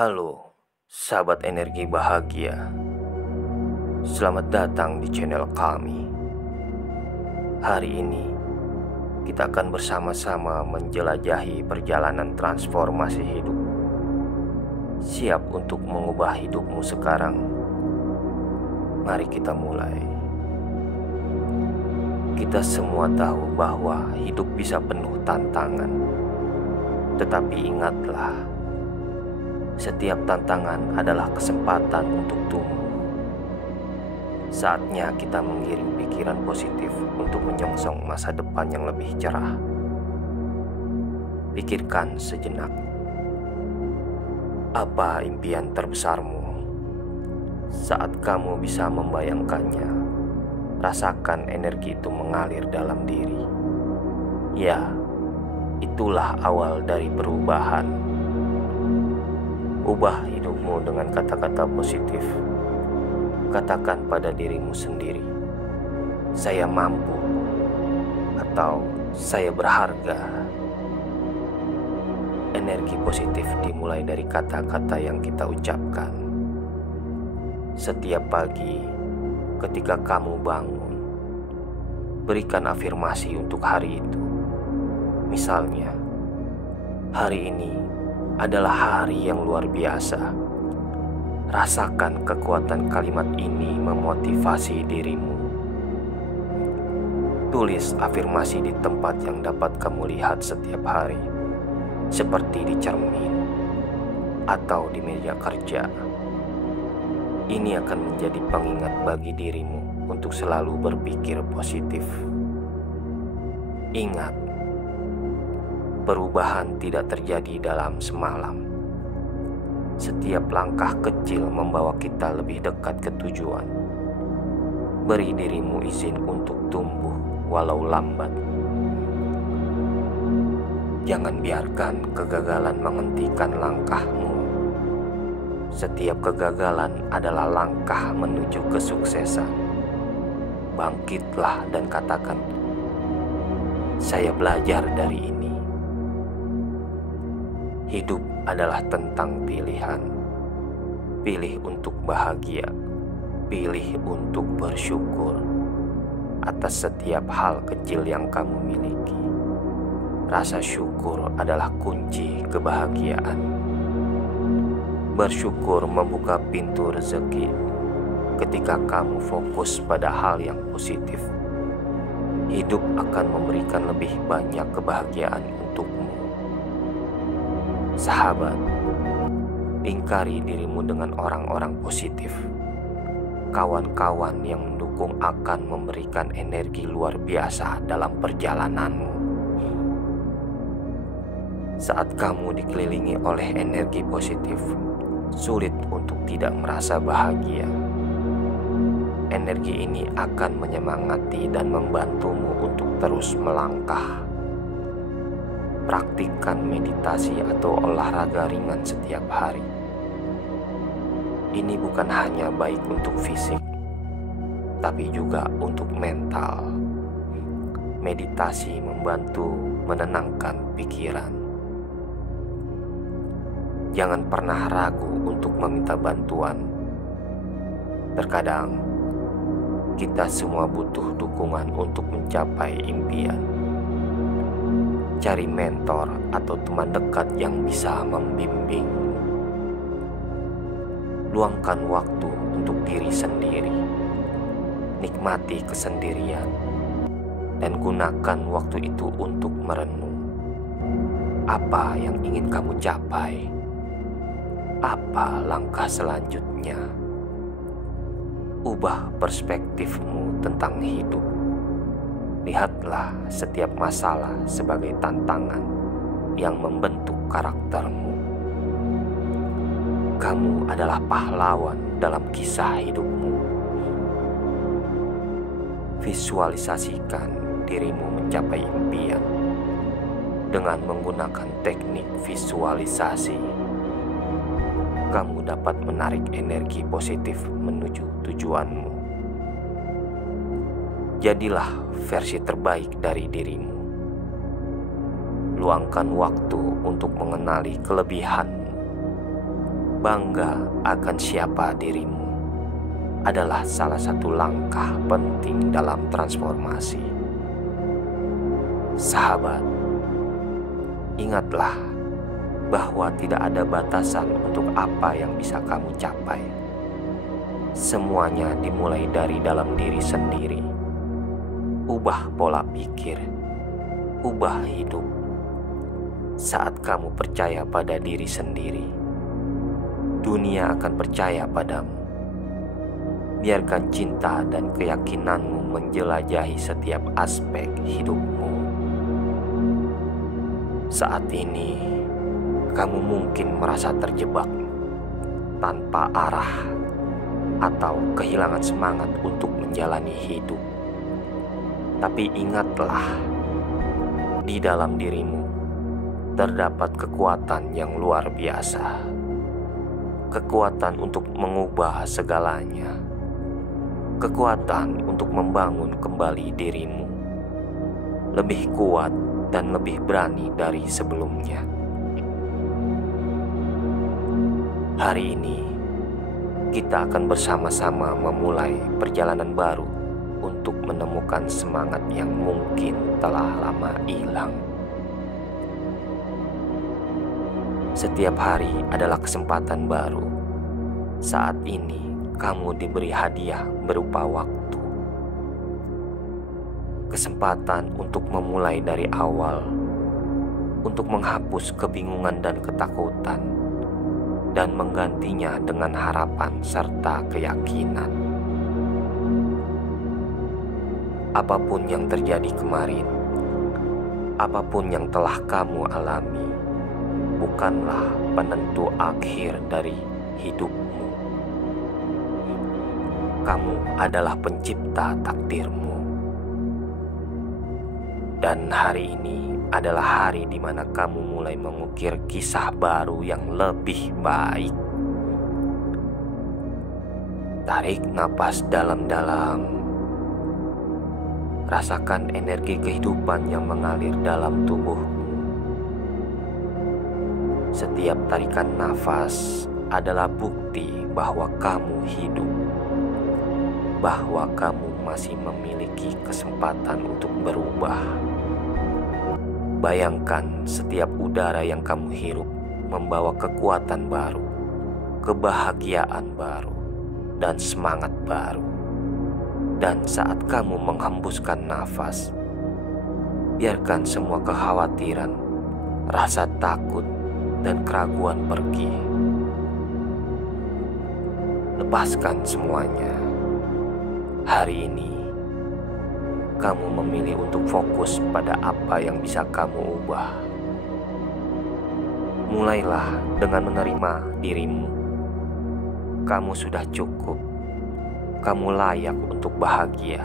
Halo, sahabat energi bahagia. Selamat datang di channel kami. Hari ini, kita akan bersama-sama menjelajahi perjalanan transformasi hidup. Siap untuk mengubah hidupmu sekarang? Mari kita mulai. Kita semua tahu bahwa hidup bisa penuh tantangan. Tetapi ingatlah, setiap tantangan adalah kesempatan untuk tumbuh. Saatnya kita mengirim pikiran positif untuk menyongsong masa depan yang lebih cerah. Pikirkan sejenak. Apa impian terbesarmu? Saat kamu bisa membayangkannya, rasakan energi itu mengalir dalam diri. Ya, itulah awal dari perubahan. Ubah hidupmu dengan kata-kata positif. Katakan pada dirimu sendiri, saya mampu, atau saya berharga. Energi positif dimulai dari kata-kata yang kita ucapkan. Setiap pagi ketika kamu bangun, berikan afirmasi untuk hari itu. Misalnya, hari ini adalah hari yang luar biasa. Rasakan kekuatan kalimat ini memotivasi dirimu. Tulis afirmasi di tempat yang dapat kamu lihat setiap hari, seperti di cermin atau di meja kerja. Ini akan menjadi pengingat bagi dirimu untuk selalu berpikir positif. Ingat, perubahan tidak terjadi dalam semalam. Setiap langkah kecil membawa kita lebih dekat ke tujuan. Beri dirimu izin untuk tumbuh walau lambat. Jangan biarkan kegagalan menghentikan langkahmu. Setiap kegagalan adalah langkah menuju kesuksesan. Bangkitlah dan katakan, saya belajar dari ini. Hidup adalah tentang pilihan. Pilih untuk bahagia, pilih untuk bersyukur atas setiap hal kecil yang kamu miliki. Rasa syukur adalah kunci kebahagiaan. Bersyukur membuka pintu rezeki. Ketika kamu fokus pada hal yang positif, hidup akan memberikan lebih banyak kebahagiaan untukmu. Sahabat, lingkari dirimu dengan orang-orang positif. Kawan-kawan yang mendukung akan memberikan energi luar biasa dalam perjalananmu. Saat kamu dikelilingi oleh energi positif, sulit untuk tidak merasa bahagia. Energi ini akan menyemangati dan membantumu untuk terus melangkah. Praktikkan meditasi atau olahraga ringan setiap hari. Ini bukan hanya baik untuk fisik, tapi juga untuk mental. Meditasi membantu menenangkan pikiran. Jangan pernah ragu untuk meminta bantuan. Terkadang, kita semua butuh dukungan untuk mencapai impian. Cari mentor atau teman dekat yang bisa membimbing. Luangkan waktu untuk diri sendiri. Nikmati kesendirian dan gunakan waktu itu untuk merenung. Apa yang ingin kamu capai? Apa langkah selanjutnya? Ubah perspektifmu tentang hidup. Lihatlah setiap masalah sebagai tantangan yang membentuk karaktermu. Kamu adalah pahlawan dalam kisah hidupmu. Visualisasikan dirimu mencapai impian dengan menggunakan teknik visualisasi. Kamu dapat menarik energi positif menuju tujuanmu. Jadilah versi terbaik dari dirimu. Luangkan waktu untuk mengenali kelebihanmu. Bangga akan siapa dirimu adalah salah satu langkah penting dalam transformasi. Sahabat, ingatlah bahwa tidak ada batasan untuk apa yang bisa kamu capai. Semuanya dimulai dari dalam diri sendiri. Ubah pola pikir, ubah hidup. Saat kamu percaya pada diri sendiri, dunia akan percaya padamu. Biarkan cinta dan keyakinanmu menjelajahi setiap aspek hidupmu. Saat ini, kamu mungkin merasa terjebak, tanpa arah, atau kehilangan semangat untuk menjalani hidup. Tapi ingatlah, di dalam dirimu terdapat kekuatan yang luar biasa. Kekuatan untuk mengubah segalanya. Kekuatan untuk membangun kembali dirimu. Lebih kuat dan lebih berani dari sebelumnya. Hari ini, kita akan bersama-sama memulai perjalanan baru untuk menemukan semangat yang mungkin telah lama hilang. Setiap hari adalah kesempatan baru. Saat ini, kamu diberi hadiah berupa waktu. Kesempatan untuk memulai dari awal, untuk menghapus kebingungan dan ketakutan, dan menggantinya dengan harapan serta keyakinan. Apapun yang terjadi kemarin, apapun yang telah kamu alami, bukanlah penentu akhir dari hidupmu. Kamu adalah pencipta takdirmu. Dan hari ini adalah hari di mana kamu mulai mengukir kisah baru yang lebih baik. Tarik napas dalam-dalam. Rasakan energi kehidupan yang mengalir dalam tubuhmu. Setiap tarikan nafas adalah bukti bahwa kamu hidup, bahwa kamu masih memiliki kesempatan untuk berubah. Bayangkan setiap udara yang kamu hirup membawa kekuatan baru, kebahagiaan baru, dan semangat baru. Dan saat kamu menghembuskan nafas, biarkan semua kekhawatiran, rasa takut, dan keraguan pergi. Lepaskan semuanya. Hari ini, kamu memilih untuk fokus pada apa yang bisa kamu ubah. Mulailah dengan menerima dirimu. Kamu sudah cukup. Kamu layak untuk bahagia,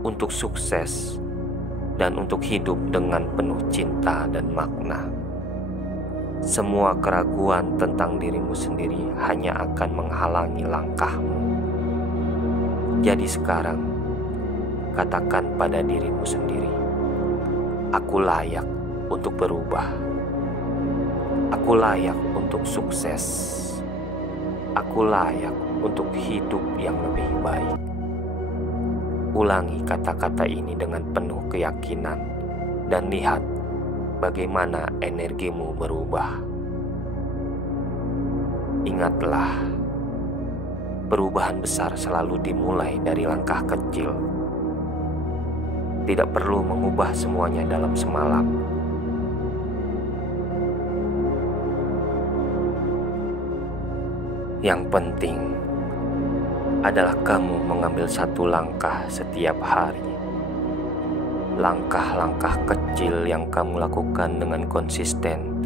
untuk sukses, dan untuk hidup dengan penuh cinta dan makna. Semua keraguan tentang dirimu sendiri hanya akan menghalangi langkahmu. Jadi sekarang, katakan pada dirimu sendiri, aku layak untuk berubah. Aku layak untuk sukses. Aku layak untuk hidup yang lebih baik. Ulangi kata-kata ini dengan penuh keyakinan dan lihat bagaimana energimu berubah. Ingatlah, perubahan besar selalu dimulai dari langkah kecil. Tidak perlu mengubah semuanya dalam semalam. Yang penting adalah kamu mengambil satu langkah setiap hari. Langkah-langkah kecil yang kamu lakukan dengan konsisten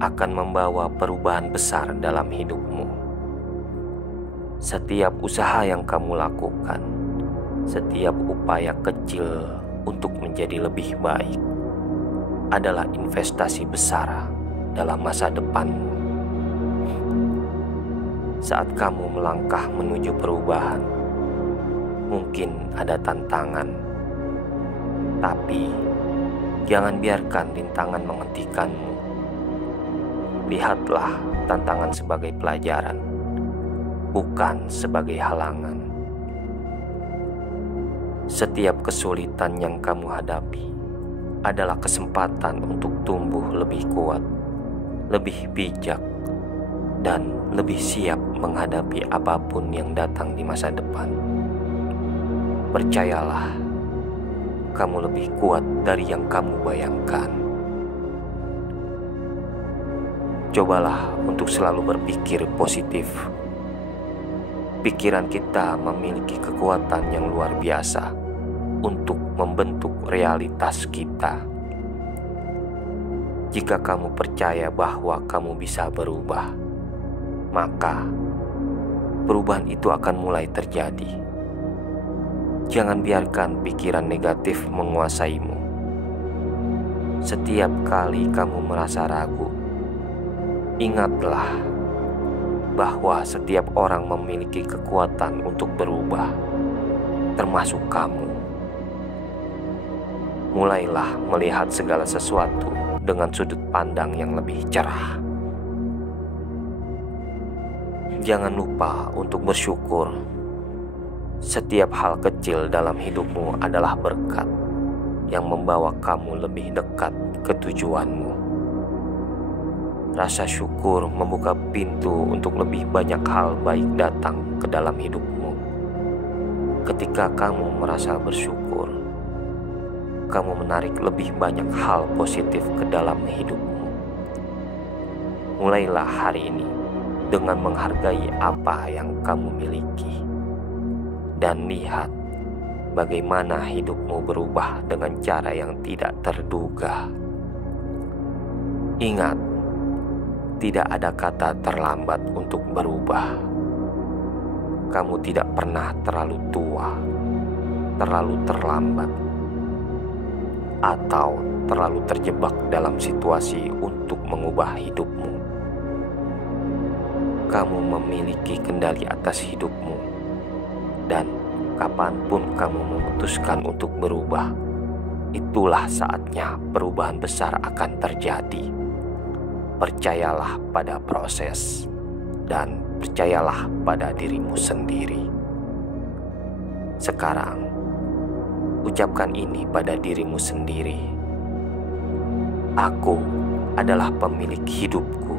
akan membawa perubahan besar dalam hidupmu. Setiap usaha yang kamu lakukan, setiap upaya kecil untuk menjadi lebih baik adalah investasi besar dalam masa depanmu. Saat kamu melangkah menuju perubahan, mungkin ada tantangan, tapi jangan biarkan rintangan menghentikanmu. Lihatlah tantangan sebagai pelajaran, bukan sebagai halangan. Setiap kesulitan yang kamu hadapi adalah kesempatan untuk tumbuh lebih kuat, lebih bijak, dan lebih siap menghadapi apapun yang datang di masa depan. Percayalah, kamu lebih kuat dari yang kamu bayangkan. Cobalah untuk selalu berpikir positif. Pikiran kita memiliki kekuatan yang luar biasa untuk membentuk realitas kita. Jika kamu percaya bahwa kamu bisa berubah, maka perubahan itu akan mulai terjadi. Jangan biarkan pikiran negatif menguasaimu. Setiap kali kamu merasa ragu, ingatlah bahwa setiap orang memiliki kekuatan untuk berubah, termasuk kamu. Mulailah melihat segala sesuatu dengan sudut pandang yang lebih cerah. Jangan lupa untuk bersyukur. Setiap hal kecil dalam hidupmu adalah berkat yang membawa kamu lebih dekat ke tujuanmu. Rasa syukur membuka pintu untuk lebih banyak hal baik datang ke dalam hidupmu. Ketika kamu merasa bersyukur, kamu menarik lebih banyak hal positif ke dalam hidupmu. Mulailah hari ini dengan menghargai apa yang kamu miliki, dan lihat bagaimana hidupmu berubah dengan cara yang tidak terduga. Ingat, tidak ada kata terlambat untuk berubah. Kamu tidak pernah terlalu tua, terlalu terlambat, atau terlalu terjebak dalam situasi untuk mengubah hidupmu. Kamu memiliki kendali atas hidupmu, dan kapanpun kamu memutuskan untuk berubah, itulah saatnya perubahan besar akan terjadi. Percayalah pada proses, dan percayalah pada dirimu sendiri. Sekarang, ucapkan ini pada dirimu sendiri. Aku adalah pemilik hidupku.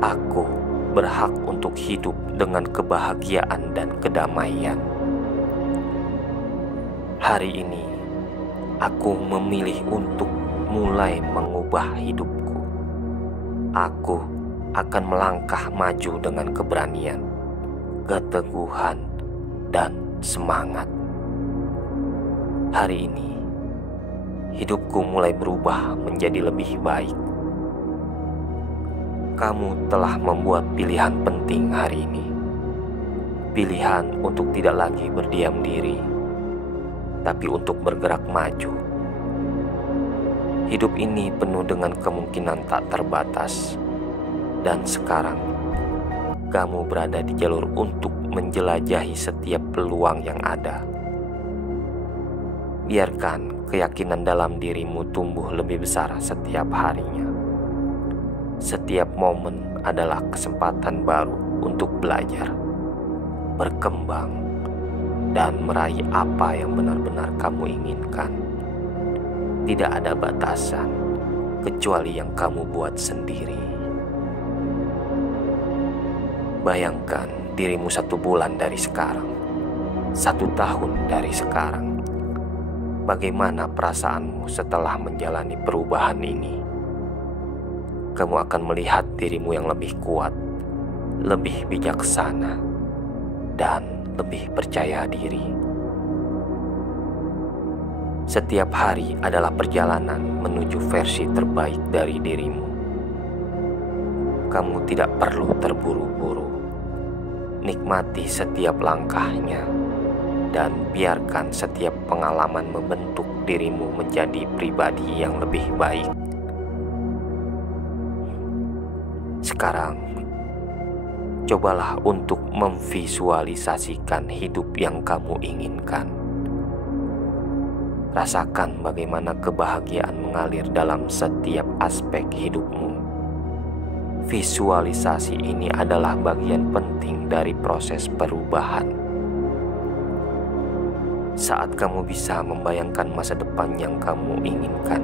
Aku berhak untuk hidup dengan kebahagiaan dan kedamaian. Hari ini, aku memilih untuk mulai mengubah hidupku. Aku akan melangkah maju dengan keberanian, keteguhan, dan semangat. Hari ini, hidupku mulai berubah menjadi lebih baik. Kamu telah membuat pilihan penting hari ini. Pilihan untuk tidak lagi berdiam diri, tapi untuk bergerak maju. Hidup ini penuh dengan kemungkinan tak terbatas, dan sekarang kamu berada di jalur untuk menjelajahi setiap peluang yang ada. Biarkan keyakinan dalam dirimu tumbuh lebih besar setiap harinya. Setiap momen adalah kesempatan baru untuk belajar, berkembang, dan meraih apa yang benar-benar kamu inginkan. Tidak ada batasan kecuali yang kamu buat sendiri. Bayangkan dirimu 1 bulan dari sekarang, 1 tahun dari sekarang. Bagaimana perasaanmu setelah menjalani perubahan ini? Kamu akan melihat dirimu yang lebih kuat, lebih bijaksana, dan lebih percaya diri. Setiap hari adalah perjalanan menuju versi terbaik dari dirimu. Kamu tidak perlu terburu-buru. Nikmati setiap langkahnya, dan biarkan setiap pengalaman membentuk dirimu menjadi pribadi yang lebih baik. Sekarang, cobalah untuk memvisualisasikan hidup yang kamu inginkan. Rasakan bagaimana kebahagiaan mengalir dalam setiap aspek hidupmu. Visualisasi ini adalah bagian penting dari proses perubahan. Saat kamu bisa membayangkan masa depan yang kamu inginkan,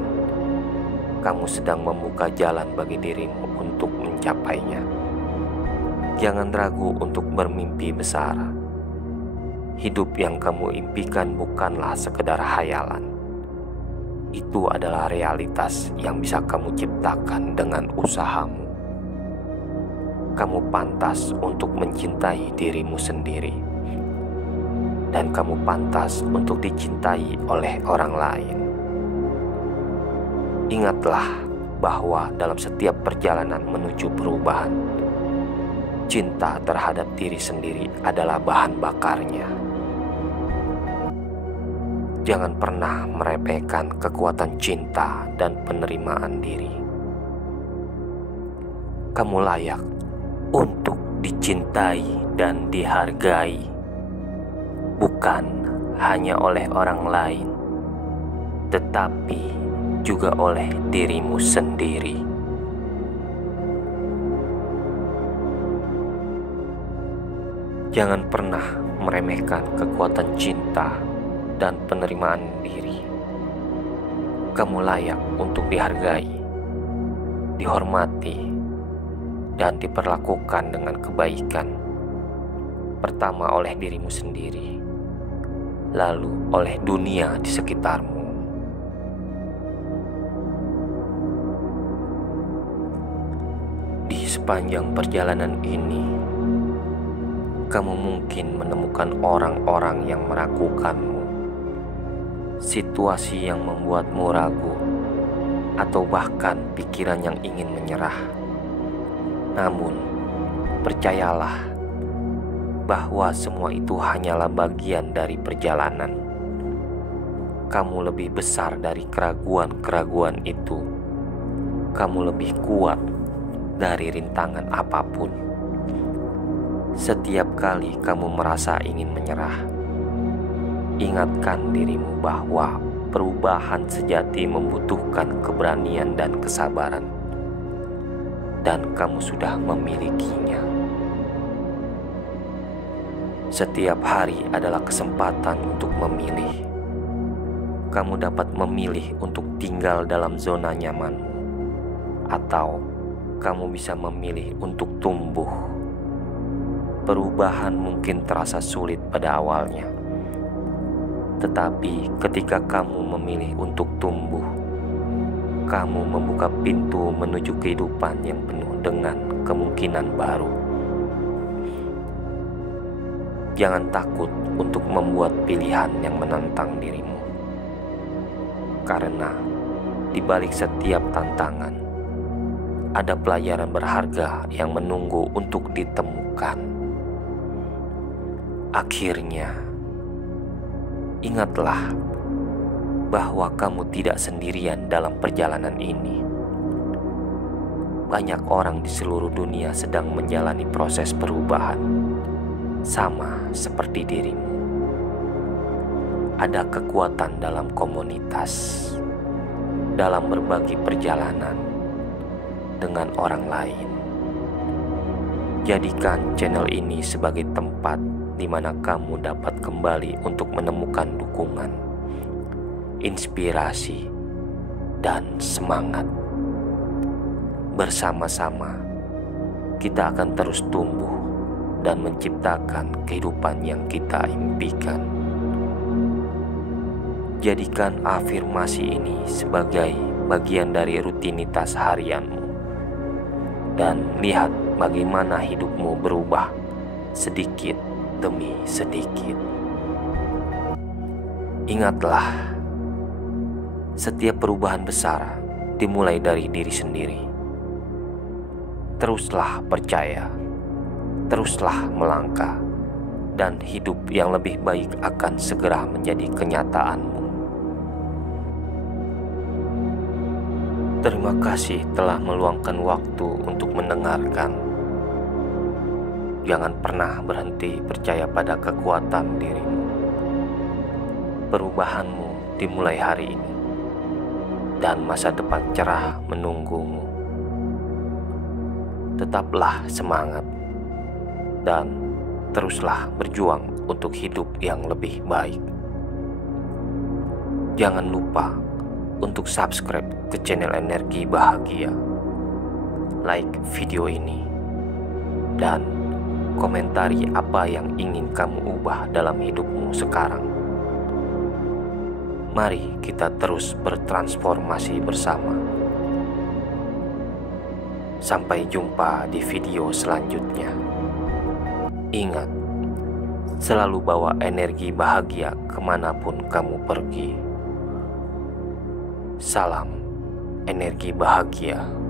kamu sedang membuka jalan bagi dirimu untuk mencapainya. Jangan ragu untuk bermimpi besar. Hidup yang kamu impikan bukanlah sekedar khayalan. Itu adalah realitas yang bisa kamu ciptakan dengan usahamu. Kamu pantas untuk mencintai dirimu sendiri, dan kamu pantas untuk dicintai oleh orang lain. Ingatlah bahwa dalam setiap perjalanan menuju perubahan, cinta terhadap diri sendiri adalah bahan bakarnya. Jangan pernah meremehkan kekuatan cinta dan penerimaan diri. Kamu layak untuk dicintai dan dihargai, bukan hanya oleh orang lain, tetapi juga oleh dirimu sendiri. Jangan pernah meremehkan kekuatan cinta dan penerimaan diri. Kamu layak untuk dihargai, dihormati, dan diperlakukan dengan kebaikan. Pertama oleh dirimu sendiri, lalu oleh dunia di sekitarmu. Di sepanjang perjalanan ini, kamu mungkin menemukan orang-orang yang meragukanmu, situasi yang membuatmu ragu, atau bahkan pikiran yang ingin menyerah. Namun, percayalah bahwa semua itu hanyalah bagian dari perjalanan. Kamu lebih besar dari keraguan-keraguan itu. Kamu lebih kuat dari rintangan apapun. Setiap kali kamu merasa ingin menyerah, ingatkan dirimu bahwa perubahan sejati membutuhkan keberanian dan kesabaran. Dan kamu sudah memilikinya. Setiap hari adalah kesempatan untuk memilih. Kamu dapat memilih untuk tinggal dalam zona nyamanmu, atau kamu bisa memilih untuk tumbuh. Perubahan mungkin terasa sulit pada awalnya, tetapi ketika kamu memilih untuk tumbuh, kamu membuka pintu menuju kehidupan yang penuh dengan kemungkinan baru. Jangan takut untuk membuat pilihan yang menantang dirimu, karena di balik setiap tantangan ada pelajaran berharga yang menunggu untuk ditemukan. Akhirnya, ingatlah bahwa kamu tidak sendirian dalam perjalanan ini. Banyak orang di seluruh dunia sedang menjalani proses perubahan, sama seperti dirimu. Ada kekuatan dalam komunitas, dalam berbagi perjalanan dengan orang lain. Jadikan channel ini sebagai tempat di mana kamu dapat kembali untuk menemukan dukungan, inspirasi, dan semangat. Bersama-sama, kita akan terus tumbuh dan menciptakan kehidupan yang kita impikan. Jadikan afirmasi ini sebagai bagian dari rutinitas harianmu, dan lihat bagaimana hidupmu berubah sedikit demi sedikit. Ingatlah, setiap perubahan besar dimulai dari diri sendiri. Teruslah percaya, teruslah melangkah, dan hidup yang lebih baik akan segera menjadi kenyataanmu. Terima kasih telah meluangkan waktu untuk mendengarkan. Jangan pernah berhenti percaya pada kekuatan dirimu. Perubahanmu dimulai hari ini, dan masa depan cerah menunggumu. Tetaplah semangat dan teruslah berjuang untuk hidup yang lebih baik. Jangan lupa untuk subscribe ke channel Energi Bahagia, like video ini, dan komentari apa yang ingin kamu ubah dalam hidupmu sekarang. Mari kita terus bertransformasi bersama. Sampai jumpa di video selanjutnya. Ingat, selalu bawa energi bahagia kemanapun kamu pergi. Salam energi bahagia.